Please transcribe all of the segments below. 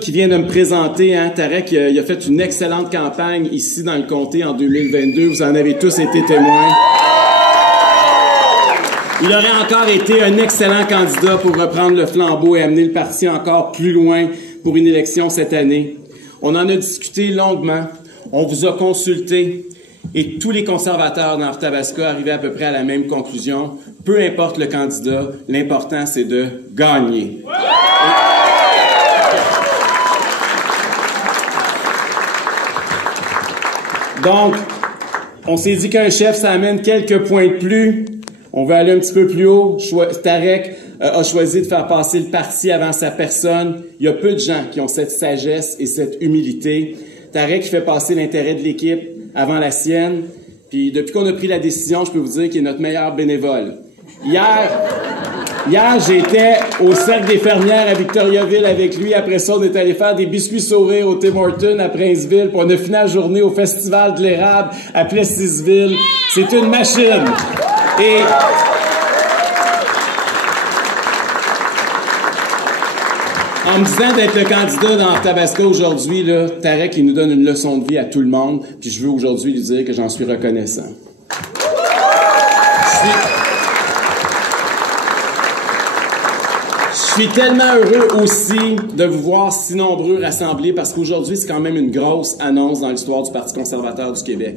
Qui vient de me présenter, hein, Tarek, il a fait une excellente campagne ici dans le comté en 2022. Vous en avez tous été témoins. Il aurait encore été un excellent candidat pour reprendre le flambeau et amener le parti encore plus loin pour une élection cette année. On en a discuté longuement. On vous a consulté et tous les conservateurs dans Arthabasca arrivaient à peu près à la même conclusion. Peu importe le candidat, l'important c'est de gagner. Donc, on s'est dit qu'un chef, ça amène quelques points de plus. On veut aller un petit peu plus haut. Tarek a choisi de faire passer le parti avant sa personne. Il y a peu de gens qui ont cette sagesse et cette humilité. Tarek fait passer l'intérêt de l'équipe avant la sienne. Puis depuis qu'on a pris la décision, je peux vous dire qu'il est notre meilleur bénévole. Hier, j'étais au Cercle des fermières à Victoriaville avec lui. Après ça, on est allé faire des biscuits sourires au Tim Hortons à Princeville. Puis on a fini la journée au Festival de l'érable à Plessisville. C'est une machine. Et en me disant d'être le candidat dans Arthabasca aujourd'hui, là, Tarek, il nous donne une leçon de vie à tout le monde. Puis je veux aujourd'hui lui dire que j'en suis reconnaissant. Je suis tellement heureux aussi de vous voir si nombreux rassemblés parce qu'aujourd'hui, c'est quand même une grosse annonce dans l'histoire du Parti conservateur du Québec.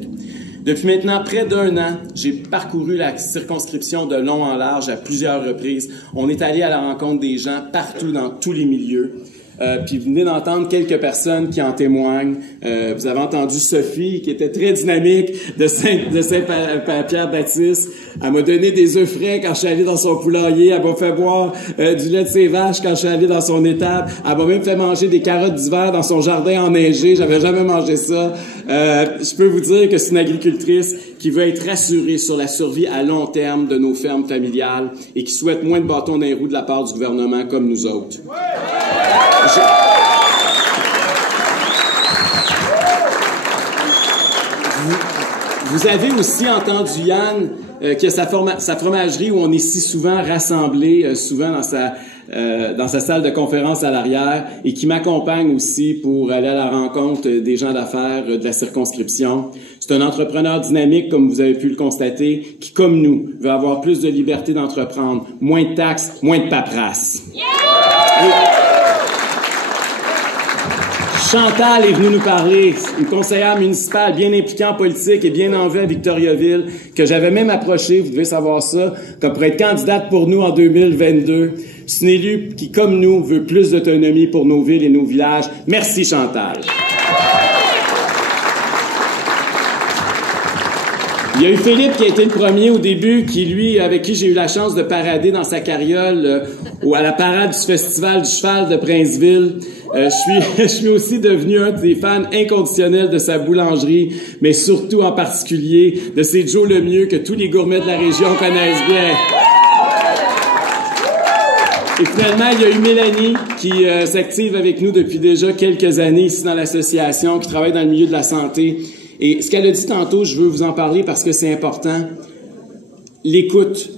Depuis maintenant près d'un an, j'ai parcouru la circonscription de long en large à plusieurs reprises. On est allé à la rencontre des gens partout dans tous les milieux. Puis vous venez d'entendre quelques personnes qui en témoignent. Vous avez entendu Sophie, qui était très dynamique de Saint-Pierre-Baptiste. Elle m'a donné des œufs frais quand je suis allé dans son poulailler. Elle m'a fait boire du lait de ses vaches quand je suis allé dans son étable. Elle m'a même fait manger des carottes d'hiver dans son jardin enneigé. J'avais jamais mangé ça. Je peux vous dire que c'est une agricultrice qui veut être rassurée sur la survie à long terme de nos fermes familiales et qui souhaite moins de bâtons dans les roues de la part du gouvernement comme nous autres. Vous avez aussi entendu Yann qui a sa fromagerie où on est si souvent rassemblés, souvent dans sa salle de conférence à l'arrière, et qui m'accompagne aussi pour aller à la rencontre des gens d'affaires de la circonscription. C'est un entrepreneur dynamique, comme vous avez pu le constater, qui, comme nous, veut avoir plus de liberté d'entreprendre, moins de taxes, moins de paperasse. Yeah! Chantal est venue nous parler, une conseillère municipale bien impliquée en politique et bien en vue à Victoriaville, que j'avais même approchée, vous devez savoir ça, comme pour être candidate pour nous en 2022. C'est une élue qui, comme nous, veut plus d'autonomie pour nos villes et nos villages. Merci Chantal. Il y a eu Philippe qui a été le premier au début, avec qui j'ai eu la chance de parader dans sa carriole à la parade du Festival du Cheval de Princeville. Je suis aussi devenu un des fans inconditionnels de sa boulangerie, mais surtout en particulier de ses Joe Lemieux que tous les gourmets de la région connaissent bien. Et finalement, il y a eu Mélanie qui s'active avec nous depuis déjà quelques années ici dans l'association, qui travaille dans le milieu de la santé. Et ce qu'elle a dit tantôt, je veux vous en parler parce que c'est important. L'écoute.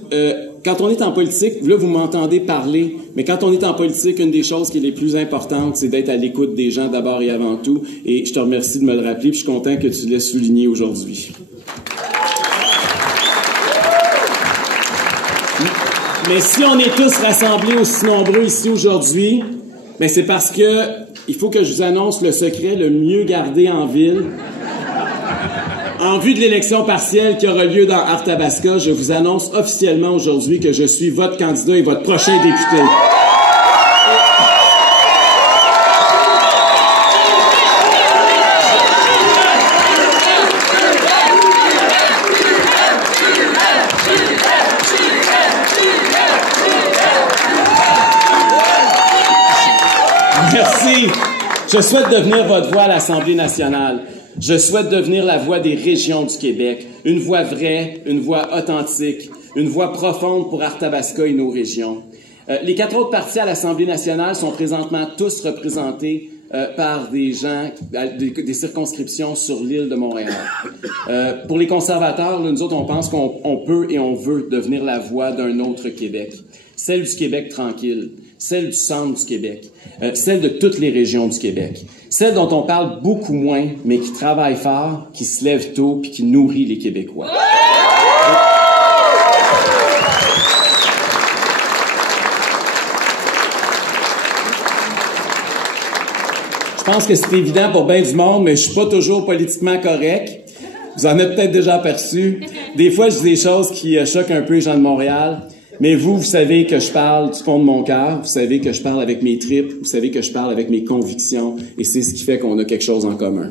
Quand on est en politique, là, vous m'entendez parler, mais quand on est en politique, une des choses qui est les plus importantes, c'est d'être à l'écoute des gens d'abord et avant tout. Et je te remercie de me le rappeler, puis je suis content que tu l'aies souligné aujourd'hui. Mais si on est tous rassemblés aussi nombreux ici aujourd'hui, ben c'est parce que il faut que je vous annonce le secret le mieux gardé en ville. En vue de l'élection partielle qui aura lieu dans Arthabasca, je vous annonce officiellement aujourd'hui que je suis votre candidat et votre prochain député. Merci. Je souhaite devenir votre voix à l'Assemblée nationale. Je souhaite devenir la voix des régions du Québec, une voix vraie, une voix authentique, une voix profonde pour Arthabasca et nos régions. Les 4 autres partis à l'Assemblée nationale sont présentement tous représentés par des gens, des circonscriptions sur l'île de Montréal. Pour les conservateurs, là, nous autres, on pense qu'on peut et on veut devenir la voix d'un autre Québec, celle du Québec tranquille, celle du centre du Québec, celle de toutes les régions du Québec, celle dont on parle beaucoup moins, mais qui travaille fort, qui se lève tôt, puis qui nourrit les Québécois. Je pense que c'est évident pour bien du monde, mais je suis pas toujours politiquement correct. Vous en avez peut-être déjà aperçu. Des fois, je dis des choses qui choquent un peu les gens de Montréal. Mais vous savez que je parle du fond de mon cœur. Vous savez que je parle avec mes tripes. Vous savez que je parle avec mes convictions. Et c'est ce qui fait qu'on a quelque chose en commun.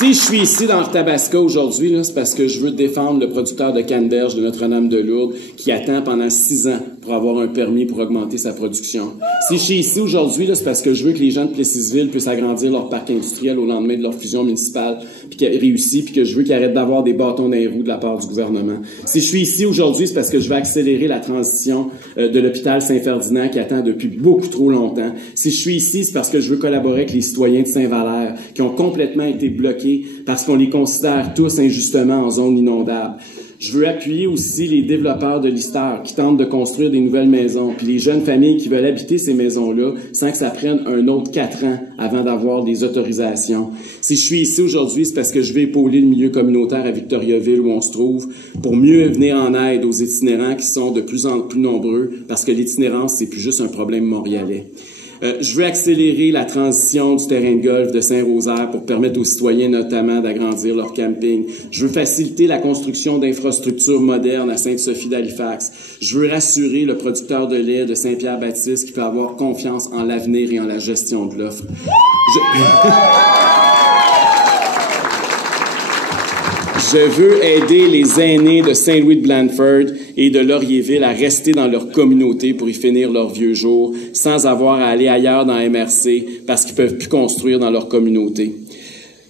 Si je suis ici dans Arthabasca aujourd'hui, c'est parce que je veux défendre le producteur de canneberge de Notre-Dame-de-Lourdes qui attend pendant 6 ans pour avoir un permis pour augmenter sa production. Si je suis ici aujourd'hui, c'est parce que je veux que les gens de Plessisville puissent agrandir leur parc industriel au lendemain de leur fusion municipale, puis qu'ils réussissent, puis que je veux qu'ils arrêtent d'avoir des bâtons dans les roues de la part du gouvernement. Si je suis ici aujourd'hui, c'est parce que je veux accélérer la transition de l'hôpital Saint-Ferdinand qui attend depuis beaucoup trop longtemps. Si je suis ici, c'est parce que je veux collaborer avec les citoyens de Saint-Valère qui ont complètement été bloqués parce qu'on les considère tous injustement en zone inondable. Je veux appuyer aussi les développeurs de l'Histoire qui tentent de construire des nouvelles maisons, puis les jeunes familles qui veulent habiter ces maisons-là sans que ça prenne un autre 4 ans avant d'avoir des autorisations. Si je suis ici aujourd'hui, c'est parce que je vais épauler le milieu communautaire à Victoriaville où on se trouve pour mieux venir en aide aux itinérants qui sont de plus en plus nombreux parce que l'itinérance, c'est plus juste un problème montréalais. Je veux accélérer la transition du terrain de golf de Saint-Rosaire pour permettre aux citoyens notamment d'agrandir leur camping. Je veux faciliter la construction d'infrastructures modernes à Sainte-Sophie d'Halifax. Je veux rassurer le producteur de lait de Saint-Pierre-Baptiste qui peut avoir confiance en l'avenir et en la gestion de l'offre. Je veux aider les aînés de Saint-Louis-de-Blandford et de Laurierville à rester dans leur communauté pour y finir leurs vieux jours sans avoir à aller ailleurs dans MRC parce qu'ils peuvent plus construire dans leur communauté.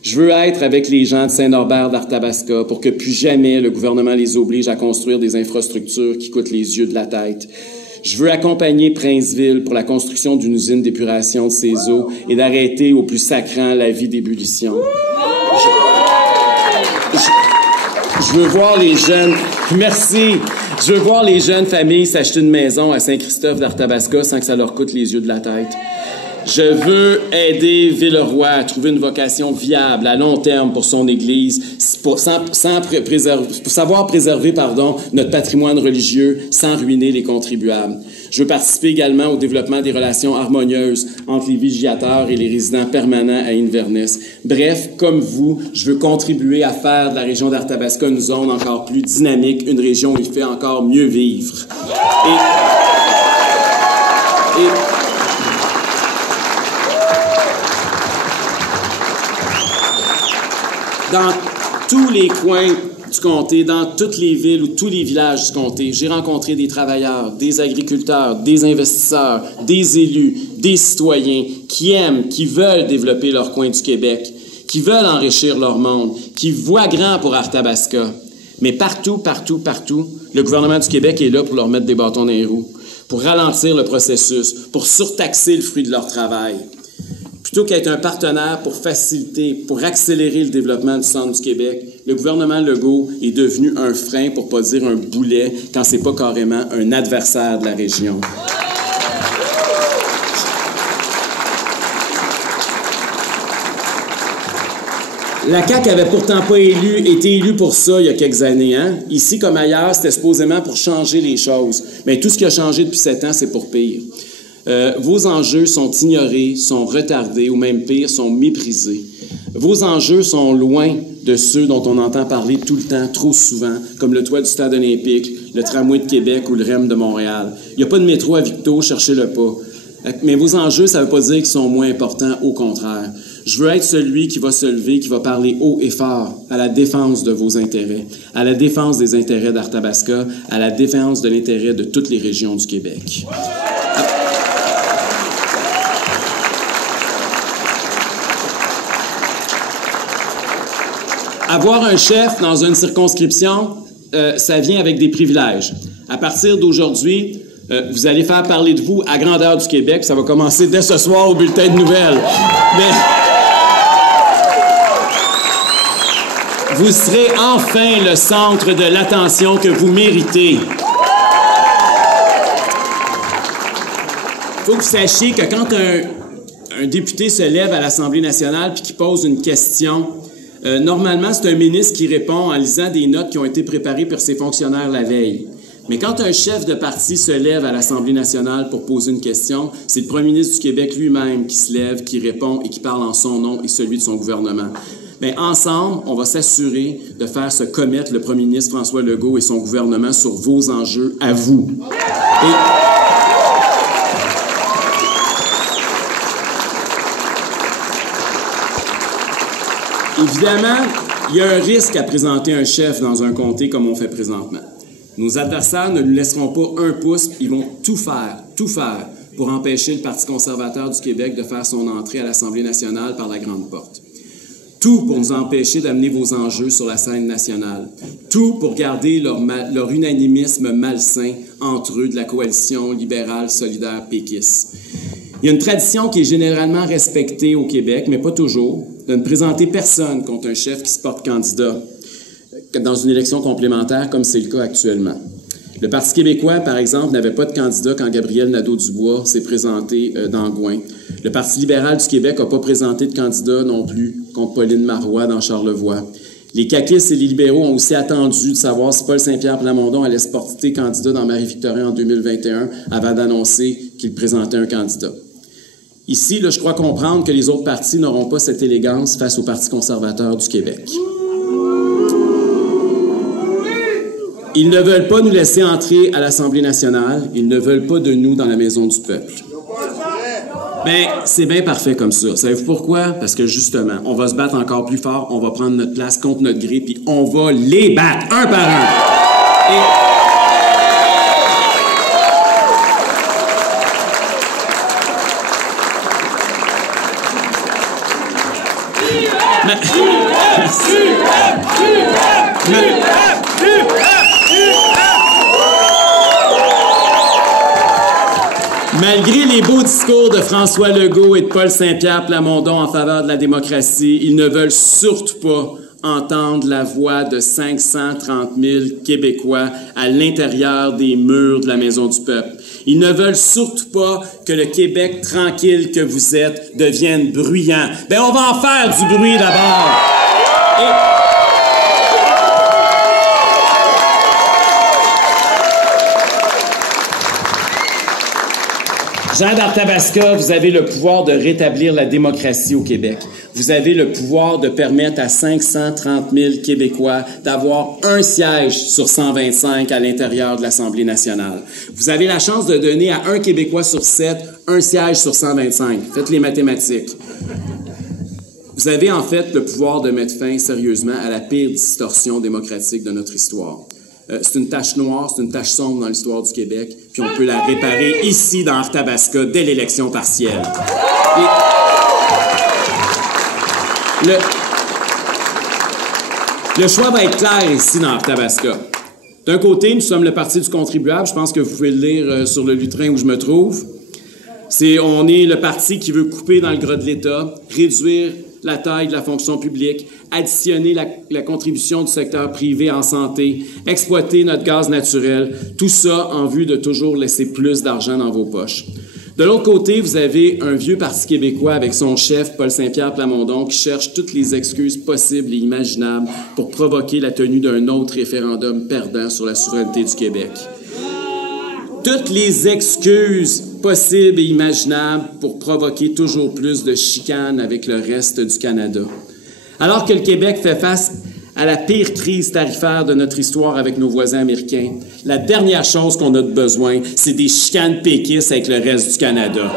Je veux être avec les gens de Saint-Norbert d'Arthabasca pour que plus jamais le gouvernement les oblige à construire des infrastructures qui coûtent les yeux de la tête. Je veux accompagner Princeville pour la construction d'une usine d'épuration de ses eaux et d'arrêter au plus sacrant la vie d'ébullition. Je veux voir les jeunes... Merci! Je veux voir les jeunes familles s'acheter une maison à Saint-Christophe d'Arthabasca sans que ça leur coûte les yeux de la tête. Je veux aider Villeroy à trouver une vocation viable à long terme pour son Église, pour savoir préserver notre patrimoine religieux sans ruiner les contribuables. Je veux participer également au développement des relations harmonieuses entre les villégiateurs et les résidents permanents à Inverness. Bref, comme vous, je veux contribuer à faire de la région d'Arthabasca une zone encore plus dynamique, une région où il fait encore mieux vivre. Dans tous les coins du comté, dans toutes les villes ou tous les villages du comté, j'ai rencontré des travailleurs, des agriculteurs, des investisseurs, des élus, des citoyens qui aiment, qui veulent développer leur coin du Québec, qui veulent enrichir leur monde, qui voient grand pour Arthabasca. Mais partout, le gouvernement du Québec est là pour leur mettre des bâtons dans les roues, pour ralentir le processus, pour surtaxer le fruit de leur travail. Plutôt qu'être un partenaire pour faciliter, pour accélérer le développement du centre du Québec, le gouvernement Legault est devenu un frein, pour pas dire un boulet, quand c'est pas carrément un adversaire de la région. La CAQ avait pourtant pas été élue pour ça il y a quelques années, hein? Ici comme ailleurs, c'était supposément pour changer les choses. Mais tout ce qui a changé depuis 7 ans, c'est pour pire. Vos enjeux sont ignorés, sont retardés ou même pire, sont méprisés. Vos enjeux sont loin de ceux dont on entend parler tout le temps, trop souvent, comme le toit du stade olympique, le tramway de Québec ou le REM de Montréal. Il n'y a pas de métro à Victo, cherchez-le pas. Mais vos enjeux, ça ne veut pas dire qu'ils sont moins importants, au contraire. Je veux être celui qui va se lever, qui va parler haut et fort à la défense de vos intérêts, à la défense des intérêts d'Arthabasca, à la défense de l'intérêt de toutes les régions du Québec. Avoir un chef dans une circonscription, ça vient avec des privilèges. À partir d'aujourd'hui, vous allez faire parler de vous à grandeur du Québec. Ça va commencer dès ce soir au bulletin de nouvelles. Mais vous serez enfin le centre de l'attention que vous méritez. Il faut que vous sachiez que quand un député se lève à l'Assemblée nationale puis qui pose une question, normalement, c'est un ministre qui répond en lisant des notes qui ont été préparées par ses fonctionnaires la veille. Mais quand un chef de parti se lève à l'Assemblée nationale pour poser une question, c'est le premier ministre du Québec lui-même qui se lève, qui répond et qui parle en son nom et celui de son gouvernement. Bien, ensemble, on va s'assurer de faire se commettre le premier ministre François Legault et son gouvernement sur vos enjeux à vous. Évidemment, il y a un risque à présenter un chef dans un comté comme on fait présentement. Nos adversaires ne nous laisseront pas un pouce, ils vont tout faire pour empêcher le Parti conservateur du Québec de faire son entrée à l'Assemblée nationale par la grande porte. Tout pour nous empêcher d'amener vos enjeux sur la scène nationale. Tout pour garder leur unanimisme malsain entre eux de la coalition libérale, solidaire, péquiste. Il y a une tradition qui est généralement respectée au Québec, mais pas toujours, de ne présenter personne contre un chef qui se porte candidat dans une élection complémentaire, comme c'est le cas actuellement. Le Parti québécois, par exemple, n'avait pas de candidat quand Gabriel Nadeau-Dubois s'est présenté dans Gouin. Le Parti libéral du Québec n'a pas présenté de candidat non plus contre Pauline Marois dans Charlevoix. Les caquistes et les libéraux ont aussi attendu de savoir si Paul Saint-Pierre Plamondon allait se porter candidat dans Marie-Victorin en 2021 avant d'annoncer qu'il présentait un candidat. Ici, là, je crois comprendre que les autres partis n'auront pas cette élégance face au Parti conservateur du Québec. Ils ne veulent pas nous laisser entrer à l'Assemblée nationale. Ils ne veulent pas de nous dans la maison du peuple. Mais c'est bien parfait comme ça. Savez-vous pourquoi? Parce que justement, on va se battre encore plus fort, on va prendre notre place contre notre gré, puis on va les battre, un par un. Malgré les beaux discours de François Legault et de Paul Saint-Pierre Plamondon en faveur de la démocratie, ils ne veulent surtout pas entendre la voix de 530 000 Québécois à l'intérieur des murs de la Maison du Peuple. Ils ne veulent surtout pas que le Québec tranquille que vous êtes devienne bruyant. Ben, on va en faire du bruit d'abord. Jean d'Arthabasca, vous avez le pouvoir de rétablir la démocratie au Québec. Vous avez le pouvoir de permettre à 530 000 Québécois d'avoir un siège sur 125 à l'intérieur de l'Assemblée nationale. Vous avez la chance de donner à un Québécois sur 7 un siège sur 125. Faites les mathématiques. Vous avez en fait le pouvoir de mettre fin sérieusement à la pire distorsion démocratique de notre histoire. C'est une tache noire, c'est une tache sombre dans l'histoire du Québec, puis on peut la réparer ici, dans Arthabasca, dès l'élection partielle. Le choix va être clair ici, dans Arthabasca. D'un côté, nous sommes le Parti du contribuable, je pense que vous pouvez le lire sur le lutrin où je me trouve. On est le parti qui veut couper dans le gras de l'État, réduire la taille de la fonction publique, additionner la contribution du secteur privé en santé, exploiter notre gaz naturel, tout ça en vue de toujours laisser plus d'argent dans vos poches. De l'autre côté, vous avez un vieux Parti québécois avec son chef, Paul Saint-Pierre Plamondon, qui cherche toutes les excuses possibles et imaginables pour provoquer la tenue d'un autre référendum perdant sur la souveraineté du Québec. Toutes les excuses possibles et imaginables pour provoquer toujours plus de chicanes avec le reste du Canada. Alors que le Québec fait face à la pire crise tarifaire de notre histoire avec nos voisins américains, la dernière chose qu'on a de besoin, c'est des chicanes péquistes avec le reste du Canada.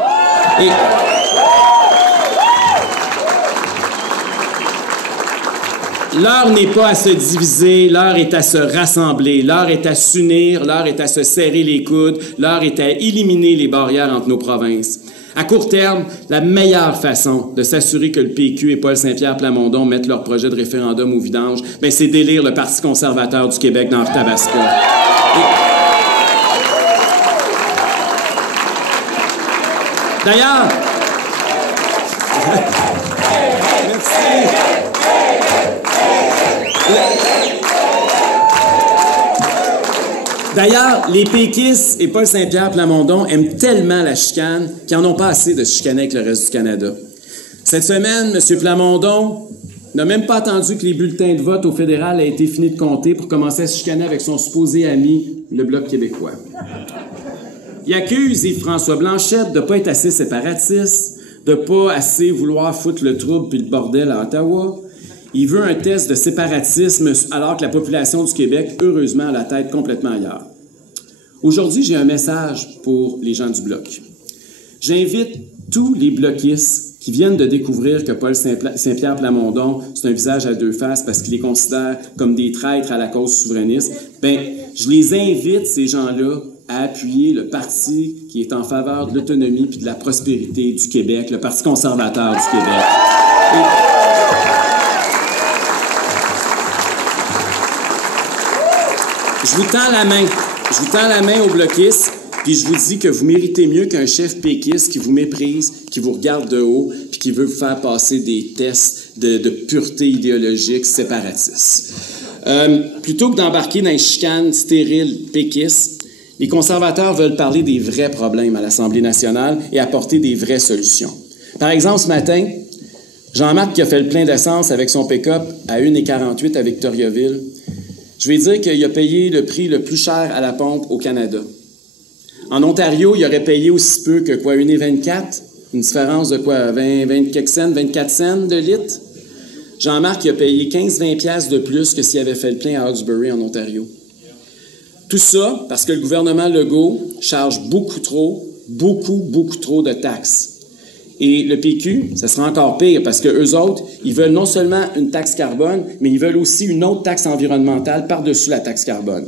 L'heure n'est pas à se diviser, l'heure est à se rassembler, l'heure est à s'unir, l'heure est à se serrer les coudes, l'heure est à éliminer les barrières entre nos provinces. À court terme, la meilleure façon de s'assurer que le PQ et Paul Saint-Pierre Plamondon mettent leur projet de référendum au vidange, ben c'est d'élire le Parti conservateur du Québec dans Arthabasca. D'ailleurs, D'ailleurs, les péquistes et Paul Saint-Pierre Plamondon aiment tellement la chicane qu'ils n'en ont pas assez de se chicaner avec le reste du Canada. Cette semaine, M. Plamondon n'a même pas attendu que les bulletins de vote au fédéral aient été finis de compter pour commencer à se chicaner avec son supposé ami, le Bloc québécois. Il accuse Yves-François Blanchette de ne pas être assez séparatiste, de ne pas assez vouloir foutre le trouble puis le bordel à Ottawa. Il veut un test de séparatisme alors que la population du Québec, heureusement, a la tête complètement ailleurs. Aujourd'hui, j'ai un message pour les gens du Bloc. J'invite tous les bloquistes qui viennent de découvrir que Paul Saint-Pierre Plamondon, c'est un visage à deux faces parce qu'il les considère comme des traîtres à la cause souverainiste, je les invite, ces gens-là, à appuyer le parti qui est en faveur de l'autonomie puis de la prospérité du Québec, le Parti conservateur du Québec. Je vous tends la main. Je vous tends la main aux bloquistes, puis je vous dis que vous méritez mieux qu'un chef péquiste qui vous méprise, qui vous regarde de haut, puis qui veut vous faire passer des tests de pureté idéologique séparatistes. Plutôt que d'embarquer dans une chicane stérile péquiste, les conservateurs veulent parler des vrais problèmes à l'Assemblée nationale et apporter des vraies solutions. Par exemple, ce matin, Jean-Marc qui a fait le plein d'essence avec son pick-up à 1,48 à Victoriaville, je vais dire qu'il a payé le prix le plus cher à la pompe au Canada. En Ontario, il aurait payé aussi peu que quoi, 1,24? Une différence de quoi, 24 cents de litre? Jean-Marc, il a payé 15-20 piastres de plus que s'il avait fait le plein à Hawkesbury, en Ontario. Tout ça parce que le gouvernement Legault charge beaucoup trop de taxes. Et le PQ, ça sera encore pire parce que eux autres, ils veulent non seulement une taxe carbone, mais ils veulent aussi une autre taxe environnementale par-dessus la taxe carbone.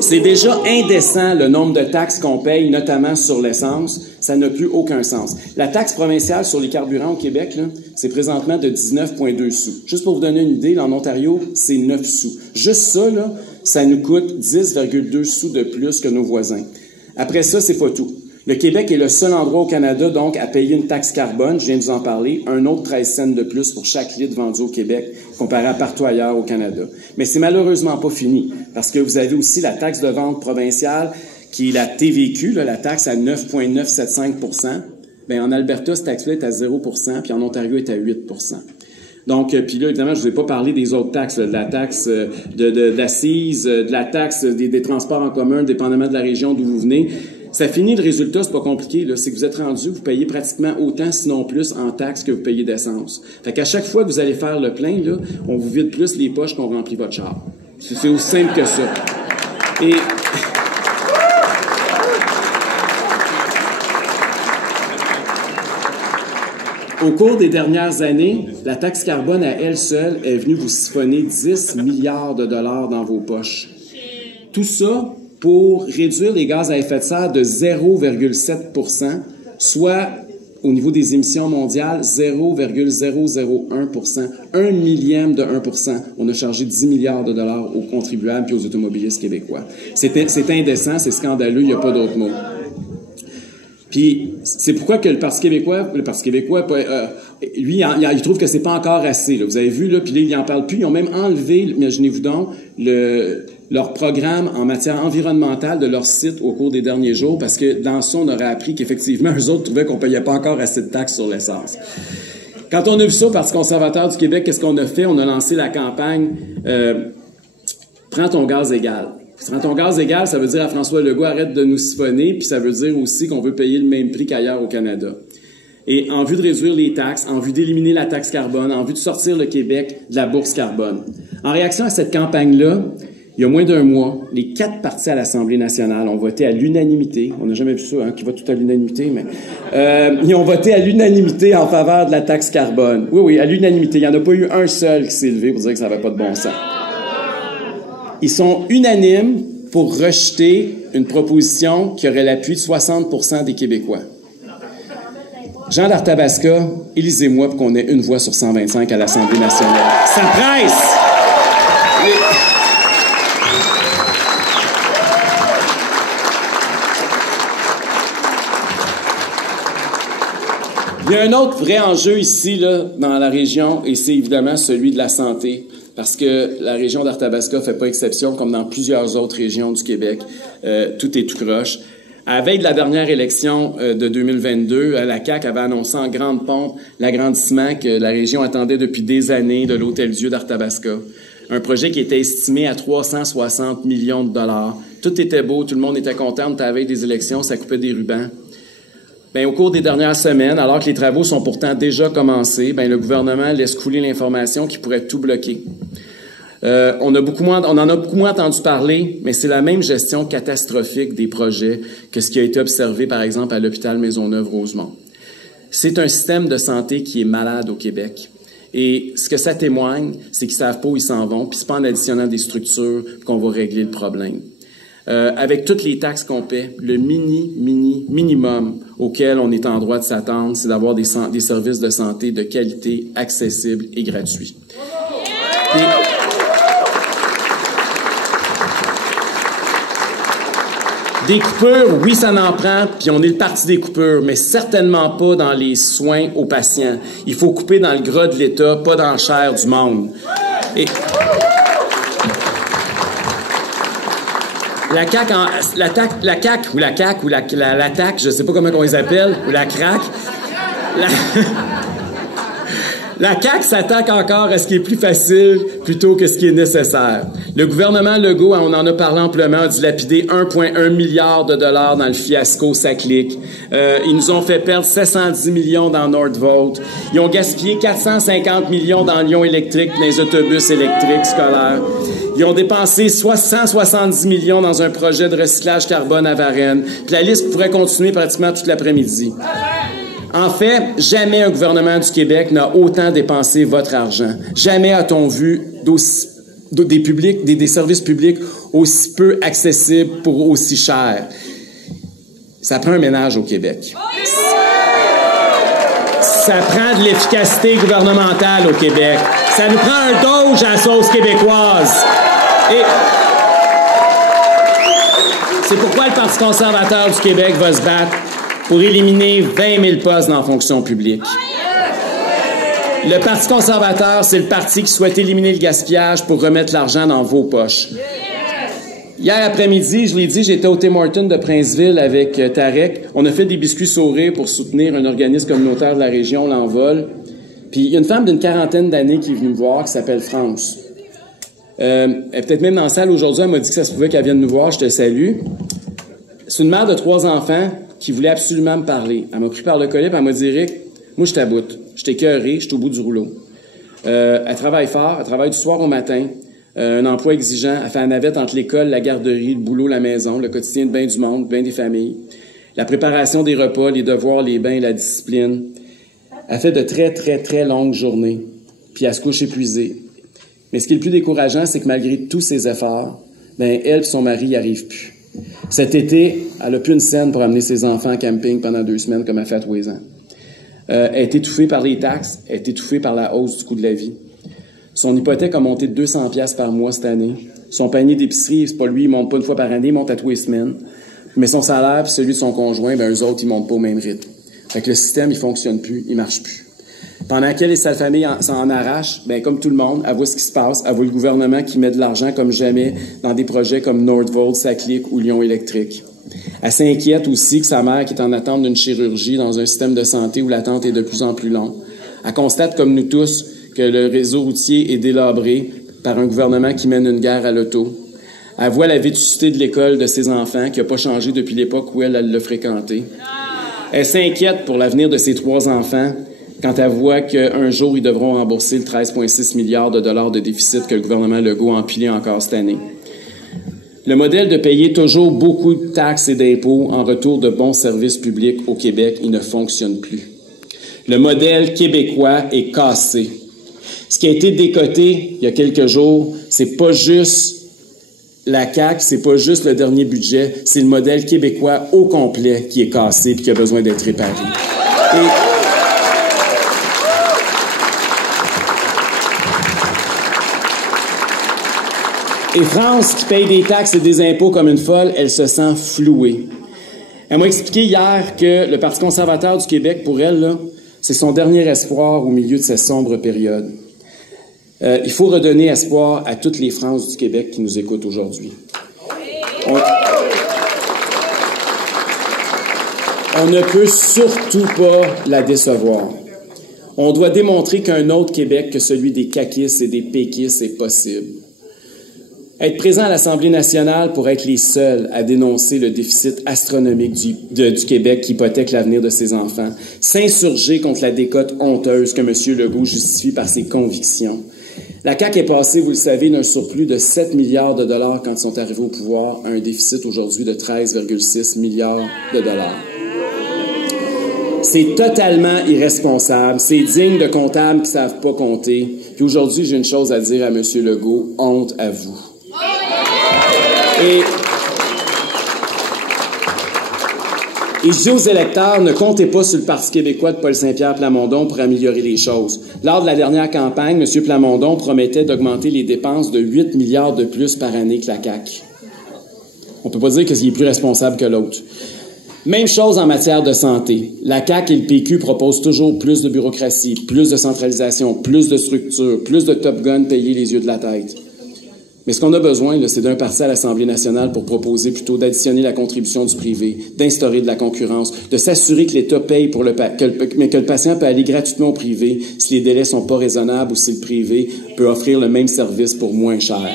C'est déjà indécent le nombre de taxes qu'on paye, notamment sur l'essence. Ça n'a plus aucun sens. La taxe provinciale sur les carburants au Québec, là, c'est présentement de 19,2 sous. Juste pour vous donner une idée, là, en Ontario, c'est 9 sous. Juste ça, là, ça nous coûte 10,2 sous de plus que nos voisins. Après ça, c'est pas tout. Le Québec est le seul endroit au Canada, donc, à payer une taxe carbone, je viens de vous en parler, un autre 13 cents de plus pour chaque litre vendu au Québec, comparé à partout ailleurs au Canada. Mais c'est malheureusement pas fini, parce que vous avez aussi la taxe de vente provinciale, qui est la TVQ, là, la taxe à 9,975 %. Bien, en Alberta, cette taxe-là est à 0 % puis en Ontario, elle est à 8 %. Donc, puis là, évidemment, je ne vous ai pas parlé des autres taxes, là, de la taxe d'assises, de la taxe des transports en commun, dépendamment de la région d'où vous venez. Ça finit, le résultat, c'est pas compliqué, là. C'est que vous êtes rendu, vous payez pratiquement autant, sinon plus, en taxes que vous payez d'essence. Fait qu'à chaque fois que vous allez faire le plein, là, on vous vide plus les poches qu'on remplit votre char. C'est aussi simple que ça. Et au cours des dernières années, la taxe carbone à elle seule est venue vous siphonner 10 milliards de dollars dans vos poches. Tout ça pour réduire les gaz à effet de serre de 0,7 %, soit, au niveau des émissions mondiales, 0,001 %, 1 millième de 1 %. On a chargé 10 milliards de dollars aux contribuables et aux automobilistes québécois. C'est indécent, c'est scandaleux, il n'y a pas d'autre mot. Puis, c'est pourquoi que le Parti québécois, lui, il trouve que c'est pas encore assez, là. Vous avez vu, là, puis là, il en parle plus. Ils ont même enlevé, imaginez-vous donc, leur programme en matière environnementale de leur site au cours des derniers jours, parce que dans ça, on aurait appris qu'effectivement, eux autres trouvaient qu'on payait pas encore assez de taxes sur l'essence. Quand on a vu ça au Parti conservateur du Québec, qu'est-ce qu'on a fait? On a lancé la campagne « Prends ton gaz égal ». Prends ton gaz égal, ça veut dire à François Legault, arrête de nous siphonner, puis ça veut dire aussi qu'on veut payer le même prix qu'ailleurs au Canada. Et en vue de réduire les taxes, en vue d'éliminer la taxe carbone, en vue de sortir le Québec de la bourse carbone. En réaction à cette campagne-là, il y a moins d'un mois, les 4 partis à l'Assemblée nationale ont voté à l'unanimité. On n'a jamais vu ça, hein, qui vote tout à l'unanimité, mais ils ont voté à l'unanimité en faveur de la taxe carbone. Oui, à l'unanimité. Il n'y en a pas eu un seul qui s'est levé pour dire que ça n'avait pas de bon sens. Ils sont unanimes pour rejeter une proposition qui aurait l'appui de 60 % des Québécois. Jean d'Arthabasca, élisez-moi pour qu'on ait une voix sur 125 à l'Assemblée nationale. Ça presse! Il y a un autre vrai enjeu ici, là, dans la région, et c'est évidemment celui de la santé. Parce que la région d'Arthabasca fait pas exception, comme dans plusieurs autres régions du Québec. Tout est tout croche. À la veille de la dernière élection de 2022, la CAQ avait annoncé en grande pompe l'agrandissement que la région attendait depuis des années de l'Hôtel-Dieu d'Arthabasca. Un projet qui était estimé à 360 millions de dollars. Tout était beau, tout le monde était content, à la veille des élections, ça coupait des rubans. Au cours des dernières semaines, alors que les travaux sont pourtant déjà commencés, le gouvernement laisse couler l'information qui pourrait tout bloquer. On en a beaucoup moins entendu parler, mais c'est la même gestion catastrophique des projets que ce qui a été observé, par exemple, à l'hôpital Maisonneuve-Rosemont. C'est un système de santé qui est malade au Québec. Et ce que ça témoigne, c'est qu'ils savent pas où ils s'en vont, puis c'est pas en additionnant des structures qu'on va régler le problème. Avec toutes les taxes qu'on paie, le minimum auquel on est en droit de s'attendre, c'est d'avoir des services de santé de qualité, accessibles et gratuits. Des coupures, oui, ça en prend, puis on est le parti des coupures, mais certainement pas dans les soins aux patients. Il faut couper dans le gras de l'État, pas dans la chair du monde. Et la CAQ, je sais pas comment on les appelle, ou la CRAQ, la CAQ s'attaque encore à ce qui est plus facile plutôt que ce qui est nécessaire. Le gouvernement Legault, on en a parlé amplement, a dilapidé 1,1 milliard de dollars dans le fiasco SACLIC. Ils nous ont fait perdre 710 millions dans Nordvolt. Ils ont gaspillé 450 millions dans Lyon électrique, dans les autobus électriques scolaires. Ils ont dépensé 170 millions dans un projet de recyclage carbone à Varennes. Puis la liste pourrait continuer pratiquement toute l'après-midi. En fait, jamais un gouvernement du Québec n'a autant dépensé votre argent. Jamais a-t-on vu des services publics aussi peu accessibles pour aussi cher. Ça prend un ménage au Québec. Ça prend de l'efficacité gouvernementale au Québec. Ça nous prend un Doge à la sauce québécoise. Et c'est pourquoi le Parti conservateur du Québec va se battre pour éliminer 20 000 postes dans la fonction publique. Le Parti conservateur, c'est le parti qui souhaite éliminer le gaspillage pour remettre l'argent dans vos poches. Hier après-midi, je l'ai dit, j'étais au Tim Hortons de Princeville avec Tarek. On a fait des biscuits sourires pour soutenir un organisme communautaire de la région, l'Envol. Puis il y a une femme d'une quarantaine d'années qui est venue me voir, qui s'appelle France. Elle est peut-être même dans la salle aujourd'hui, elle m'a dit que ça se pouvait qu'elle vienne nous voir, je te salue. C'est une mère de 3 enfants qui voulait absolument me parler. Elle m'a pris par le collet et elle m'a dit « Eric, moi je t'aboute, je t'ai écœuré, je suis au bout du rouleau. » Elle travaille fort, elle travaille du soir au matin, un emploi exigeant, elle fait la navette entre l'école, la garderie, le boulot, la maison, le quotidien de bien du monde, bien des familles, la préparation des repas, les devoirs, les bains, la discipline. Elle fait de très, très, très longues journées, puis elle se couche épuisée. Mais ce qui est le plus décourageant, c'est que malgré tous ses efforts, elle et son mari n'y arrivent plus. Cet été, elle n'a plus une scène pour amener ses enfants en camping pendant 2 semaines, comme elle fait à tous les ans. Elle est étouffée par les taxes, elle est étouffée par la hausse du coût de la vie. Son hypothèque a monté de 200$ par mois cette année. Son panier d'épicerie, c'est pas lui, il monte pas une fois par année, il monte à tous les semaines. Mais son salaire puis celui de son conjoint, eux autres, ils montent pas au même rythme. Fait que le système, il fonctionne plus, il marche plus. Pendant qu'elle et sa famille s'en arrachent, comme tout le monde, elle voit ce qui se passe, elle voit le gouvernement qui met de l'argent comme jamais dans des projets comme Nordvolt, SACLIC ou Lyon électrique. Elle s'inquiète aussi que sa mère, qui est en attente d'une chirurgie dans un système de santé où l'attente est de plus en plus longue, elle constate, comme nous tous, que le réseau routier est délabré par un gouvernement qui mène une guerre à l'auto. Elle voit la vétusté de l'école de ses enfants, qui n'a pas changé depuis l'époque où elle l'a fréquenté. Elle s'inquiète pour l'avenir de ses 3 enfants, quand elle voit qu'un jour, ils devront rembourser le 13,6 milliards de dollars de déficit que le gouvernement Legault a empilé encore cette année. Le modèle de payer toujours beaucoup de taxes et d'impôts en retour de bons services publics au Québec, il ne fonctionne plus. Le modèle québécois est cassé. Ce qui a été décoté il y a quelques jours, c'est pas juste la CAQ, c'est pas juste le dernier budget, c'est le modèle québécois au complet qui est cassé et qui a besoin d'être réparé. Et France, qui paye des taxes et des impôts comme une folle, elle se sent flouée. Elle m'a expliqué hier que le Parti conservateur du Québec, pour elle, là, C'est son dernier espoir au milieu de cette sombre période. Il faut redonner espoir à toutes les Frances du Québec qui nous écoutent aujourd'hui. On ne peut surtout pas la décevoir. On doit démontrer qu'un autre Québec que celui des caquistes et des péquistes est possible. Être présent à l'Assemblée nationale pour être les seuls à dénoncer le déficit astronomique du Québec qui hypothèque l'avenir de ses enfants. S'insurger contre la décote honteuse que M. Legault justifie par ses convictions. La CAQ est passée, vous le savez, d'un surplus de 7 milliards de dollars quand ils sont arrivés au pouvoir à un déficit aujourd'hui de 13,6 milliards de dollars. C'est totalement irresponsable. C'est digne de comptables qui ne savent pas compter. Puis aujourd'hui, j'ai une chose à dire à M. Legault. Honte à vous. Et je dis aux électeurs, ne comptez pas sur le Parti québécois de Paul Saint-Pierre Plamondon pour améliorer les choses. Lors de la dernière campagne, M. Plamondon promettait d'augmenter les dépenses de 8 milliards de plus par année que la CAQ. On ne peut pas dire qu'il est plus responsable que l'autre. Même chose en matière de santé. La CAQ et le PQ proposent toujours plus de bureaucratie, plus de centralisation, plus de structure, plus de Top Gun payés les yeux de la tête. Mais ce qu'on a besoin, c'est d'un parti à l'Assemblée nationale pour proposer plutôt d'additionner la contribution du privé, d'instaurer de la concurrence, de s'assurer que l'État paye pour mais que le patient peut aller gratuitement au privé si les délais sont pas raisonnables ou si le privé peut offrir le même service pour moins cher.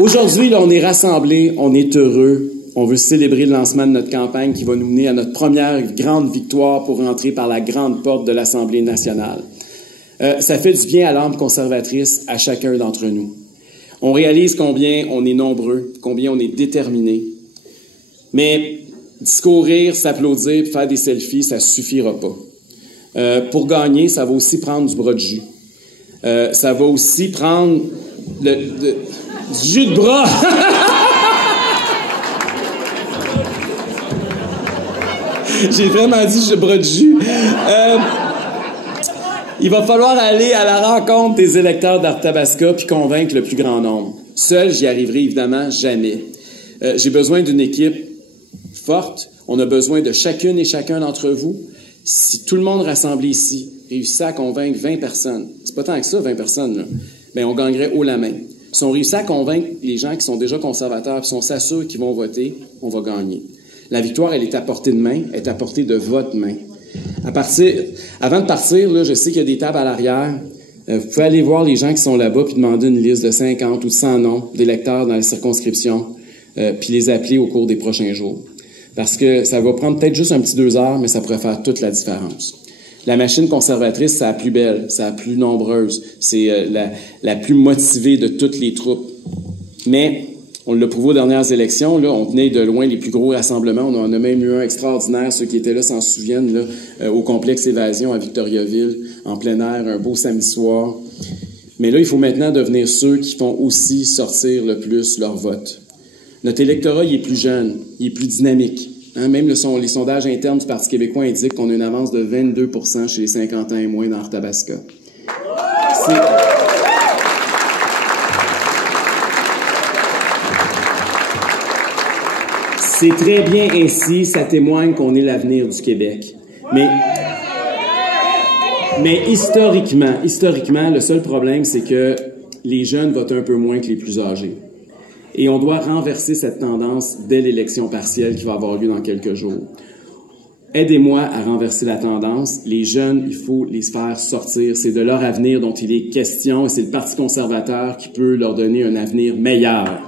Aujourd'hui, là, on est rassemblés, on est heureux. On veut célébrer le lancement de notre campagne qui va nous mener à notre première grande victoire pour entrer par la grande porte de l'Assemblée nationale. Ça fait du bien à l'âme conservatrice à chacun d'entre nous. On réalise combien on est nombreux, combien on est déterminés. Mais discourir, s'applaudir, faire des selfies, ça suffira pas. Pour gagner, ça va aussi prendre du bras de jus. Ça va aussi prendre du jus de bras. J'ai vraiment dit bras de jus. Il va falloir aller à la rencontre des électeurs d'Arthabasca puis convaincre le plus grand nombre. Seul, j'y arriverai évidemment jamais. J'ai besoin d'une équipe forte. On a besoin de chacune et chacun d'entre vous. Si tout le monde rassemblé ici réussit à convaincre 20 personnes, c'est pas tant que ça, 20 personnes, là, bien, on gagnerait haut la main. Si on réussit à convaincre les gens qui sont déjà conservateurs, puis si on s'assure qu'ils vont voter, on va gagner. La victoire, elle est à portée de main, elle est à portée de votre main. Avant de partir, là, je sais qu'il y a des tables à l'arrière. Vous pouvez aller voir les gens qui sont là-bas puis demander une liste de 50 ou 100 noms d'électeurs dans la circonscription, puis les appeler au cours des prochains jours. Parce que ça va prendre peut-être juste un petit 2 heures, mais ça pourrait faire toute la différence. La machine conservatrice, c'est la plus belle, c'est la plus nombreuse, c'est la plus motivée de toutes les troupes. Mais on l'a prouvé aux dernières élections, là, on tenait de loin les plus gros rassemblements. On en a même eu un extraordinaire, ceux qui étaient là s'en souviennent, là, au complexe Évasion à Victoriaville, en plein air, un beau samedi soir. Mais là, il faut maintenant devenir ceux qui font aussi sortir le plus leur vote. Notre électorat, il est plus jeune, il est plus dynamique. Hein? Même les sondages internes du Parti québécois indiquent qu'on a une avance de 22% chez les 50 ans et moins dans Arthabasca. C'est très bien ainsi, ça témoigne qu'on est l'avenir du Québec. Mais historiquement, le seul problème, c'est que les jeunes votent un peu moins que les plus âgés. Et on doit renverser cette tendance dès l'élection partielle qui va avoir lieu dans quelques jours. Aidez-moi à renverser la tendance. Les jeunes, il faut les faire sortir. C'est de leur avenir dont il est question et c'est le Parti conservateur qui peut leur donner un avenir meilleur.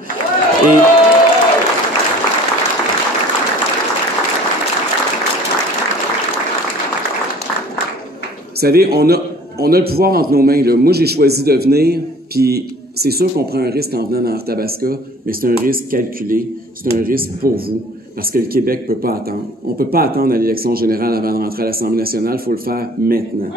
Vous savez, on a le pouvoir entre nos mains, là. Moi, j'ai choisi de venir, puis c'est sûr qu'on prend un risque en venant dans Arthabasca, mais c'est un risque calculé, c'est un risque pour vous, parce que le Québec peut pas attendre. On peut pas attendre à l'élection générale avant de rentrer à l'Assemblée nationale, il faut le faire maintenant.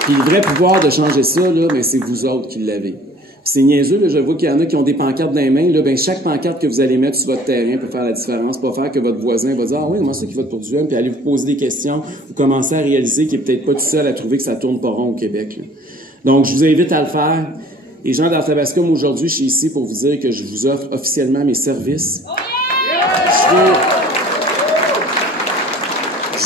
Puis le vrai pouvoir de changer ça, là, ben, c'est vous autres qui l'avez. c'est niaiseux, là, je vois qu'il y en a qui ont des pancartes dans les mains. Là, ben, chaque pancarte que vous allez mettre sur votre terrain peut faire la différence. Pas faire que votre voisin va dire « Ah oui, moi ça qui vote pour Duhem », puis aller vous poser des questions. Vous commencez à réaliser qu'il est peut-être pas tout seul à trouver que ça tourne pas rond au Québec. Là. Donc, je vous invite à le faire. Et gens d'Arthabasca, moi, aujourd'hui, je suis ici pour vous dire que je vous offre officiellement mes services.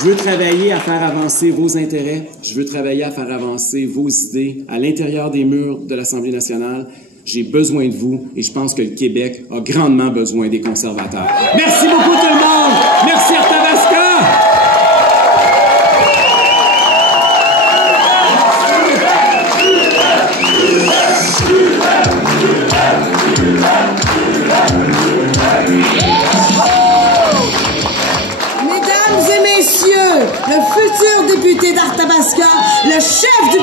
Je veux travailler à faire avancer vos intérêts. Je veux travailler à faire avancer vos idées à l'intérieur des murs de l'Assemblée nationale. J'ai besoin de vous et je pense que le Québec a grandement besoin des conservateurs. Merci beaucoup tout le monde! Merci Arthabasca! Le futur député d'Arthabasca, le chef du